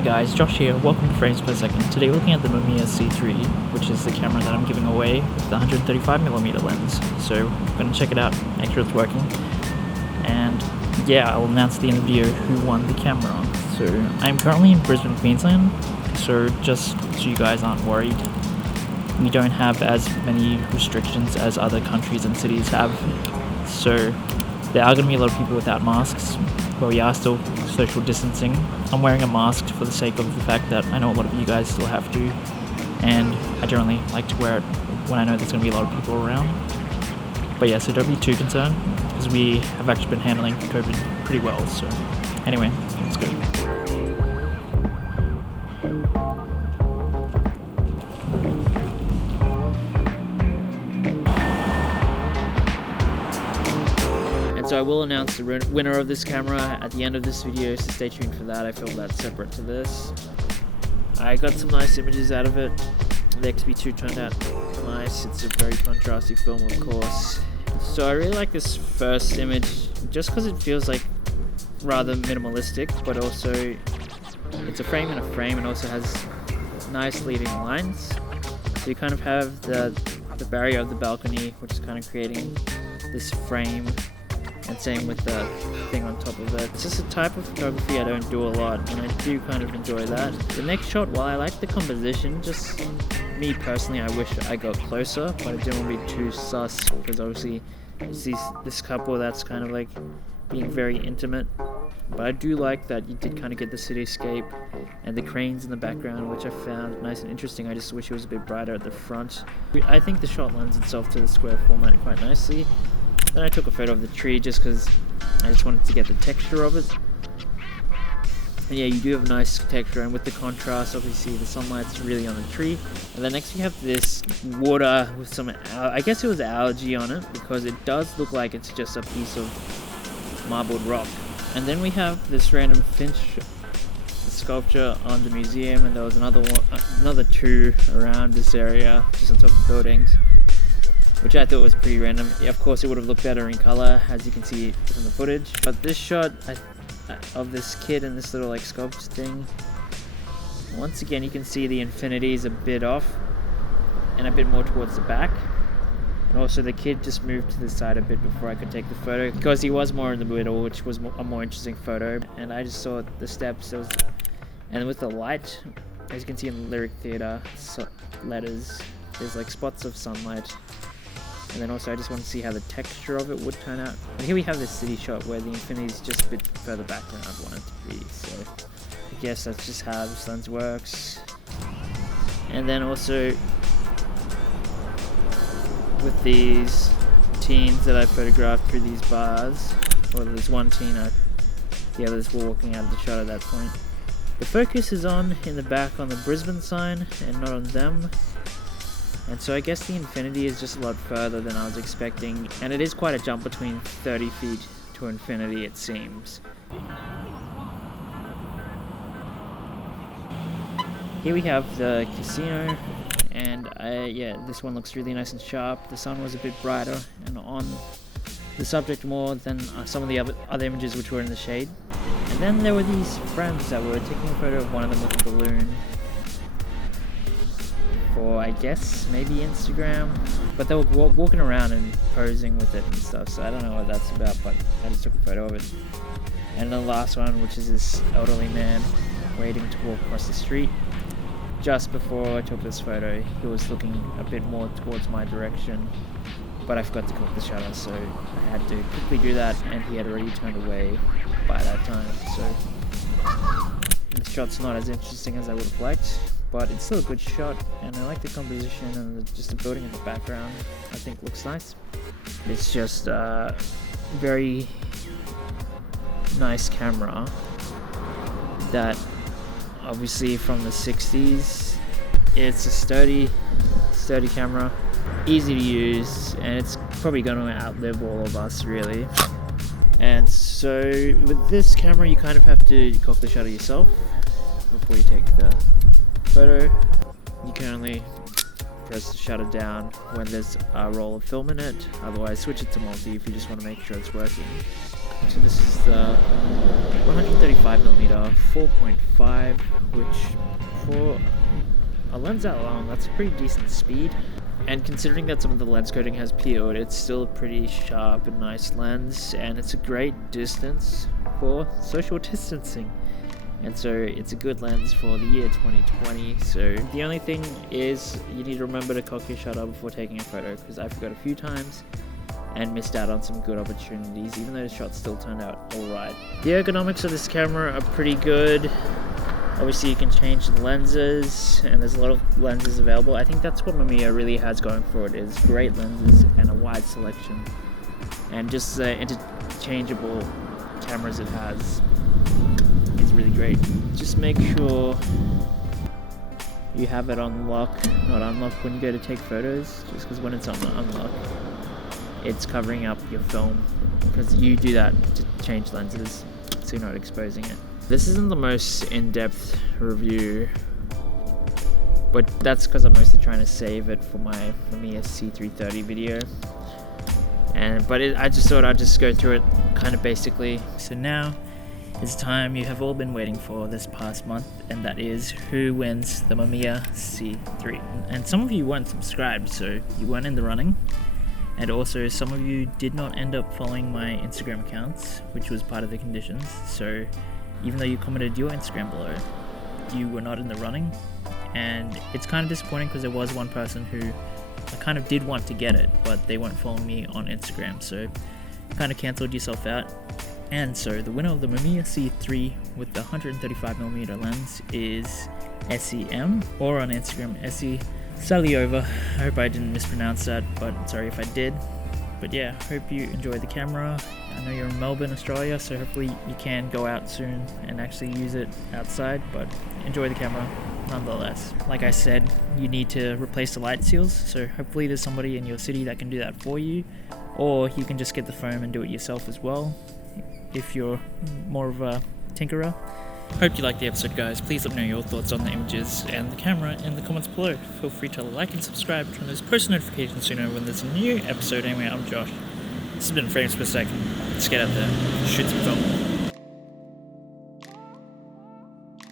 Hi guys, Josh here, welcome to Frames Per Second. Today we're looking at the Mamiya C3, which is the camera that I'm giving away with the 135mm lens. So I'm going to check it out, make sure it's working. And yeah, I'll announce at the end of the video who won the camera. So I'm currently in Brisbane, Queensland, so just so you guys aren't worried, we don't have as many restrictions as other countries and cities have. So there are going to be a lot of people without masks, but we are still social distancing. I'm wearing a mask for the sake of the fact that I know a lot of you guys still have to, and I generally like to wear it when I know there's going to be a lot of people around. But yeah, so don't be too concerned, because we have actually been handling COVID pretty well. So anyway, let's go. So I will announce the winner of this camera at the end of this video, so stay tuned for that. I filmed that separate to this. I got some nice images out of it. The XP2 turned out nice. It's a very contrasty film, of course. So I really like this first image just because it feels like rather minimalistic, but also it's a frame in a frame and also has nice leading lines. So you kind of have the barrier of the balcony, which is kind of creating this frame. And same with the thing on top of it. It's just a type of photography I don't do a lot, and I do kind of enjoy that. The next shot, while I like the composition, just me personally, I wish I got closer, but I didn't want to be too sus, because obviously it's this couple that's kind of like being very intimate. But I do like that you did kind of get the cityscape and the cranes in the background, which I found nice and interesting. I just wish it was a bit brighter at the front. I think the shot lends itself to the square format quite nicely. Then I took a photo of the tree just because I just wanted to get the texture of it. And yeah, you do have a nice texture, and with the contrast, obviously the sunlight's really on the tree. And then next we have this water with some, I guess it was algae on it, because it does look like it's just a piece of marbled rock. And then we have this random finch sculpture on the museum, and there was another two around this area, just on top of buildings, which I thought was pretty random. Of course, it would have looked better in color, as you can see from the footage. But this shot of this kid and this little like sculpt thing, once again, you can see the infinity is a bit off and a bit more towards the back. And also the kid just moved to the side a bit before I could take the photo, because he was more in the middle, which was a more interesting photo. And I just saw the steps, and with the light, as you can see in the Lyric Theatre letters, there's like spots of sunlight. And then also I just want to see how the texture of it would turn out. And here we have this city shot where the infinity is just a bit further back than I'd want it to be. So I guess that's just how this lens works. And then also with these teens that I photographed through these bars, or there's one teen, the others were walking out of the shot at that point. The focus is on in the back on the Brisbane sign and not on them. And so I guess the infinity is just a lot further than I was expecting, and it is quite a jump between 30 feet to infinity, it seems. Here we have the casino, and yeah, this one looks really nice and sharp. The sun was a bit brighter and on the subject more than some of the other images which were in the shade. And then there were these friends that were taking a photo of one of them with a balloon. For, I guess, maybe Instagram, but they were walking around and posing with it and stuff, so I don't know what that's about, but I just took a photo of it. And the last one, which is this elderly man waiting to walk across the street. Just before I took this photo, he was looking a bit more towards my direction, but I forgot to click the shutter, so I had to quickly do that, and he had already turned away by that time. So the shot's not as interesting as I would have liked, but it's still a good shot, and I like the composition and just the building in the background. I think looks nice. It's just a very nice camera that, obviously from the 60s, it's a sturdy camera, easy to use, and it's probably going to outlive all of us, really. And so with this camera, you kind of have to cock the shutter yourself before you take the photo. You can only press the shutter down when there's a roll of film in it, otherwise switch it to multi if you just want to make sure it's working. So this is the 135mm 4.5 lens that long, that's a pretty decent speed. And considering that some of the lens coating has peeled, it's still a pretty sharp and nice lens, and it's a great distance for social distancing. And so it's a good lens for the year 2020. So the only thing is you need to remember to cock your shutter before taking a photo, because I forgot a few times and missed out on some good opportunities, even though the shots still turned out alright. The ergonomics of this camera are pretty good. Obviously you can change the lenses, and there's a lot of lenses available. I think that's what Mamiya really has going for it, is great lenses and a wide selection. And just the interchangeable cameras it has is really great. Just make sure you have it on lock, not unlock when you go to take photos, just because when it's on unlock, it's covering up your film, because you do that to change lenses so you're not exposing it. This isn't the most in-depth review, but that's because I'm mostly trying to save it for my Mamiya C330 video. I just thought I'd just go through it kind of basically. So now it's time you have all been waiting for this past month, and that is who wins the Mamiya C3. And some of you weren't subscribed, so you weren't in the running. And also some of you did not end up following my Instagram accounts, which was part of the conditions. So even though you commented your Instagram below, you were not in the running. And it's kind of disappointing, because there was one person who I kind of did want to get it, but they weren't following me on Instagram, so kind of cancelled yourself out. And so the winner of the Mamiya C3 with the 135mm lens is Ece M, or on Instagram Ece Saliova. I hope I didn't mispronounce that, but sorry if I did. But yeah, hope you enjoy the camera. I know you're in Melbourne, Australia, so hopefully you can go out soon and actually use it outside, but enjoy the camera nonetheless. Like I said, you need to replace the light seals, so hopefully there's somebody in your city that can do that for you, or you can just get the foam and do it yourself as well, if you're more of a tinkerer. Hope you liked the episode, guys. Please let me know your thoughts on the images and the camera in the comments below. Feel free to like and subscribe, turn those post notifications so you know when there's a new episode. Anyway, I'm Josh. This has been Frames Per Second. Let's get out there, shoot some film.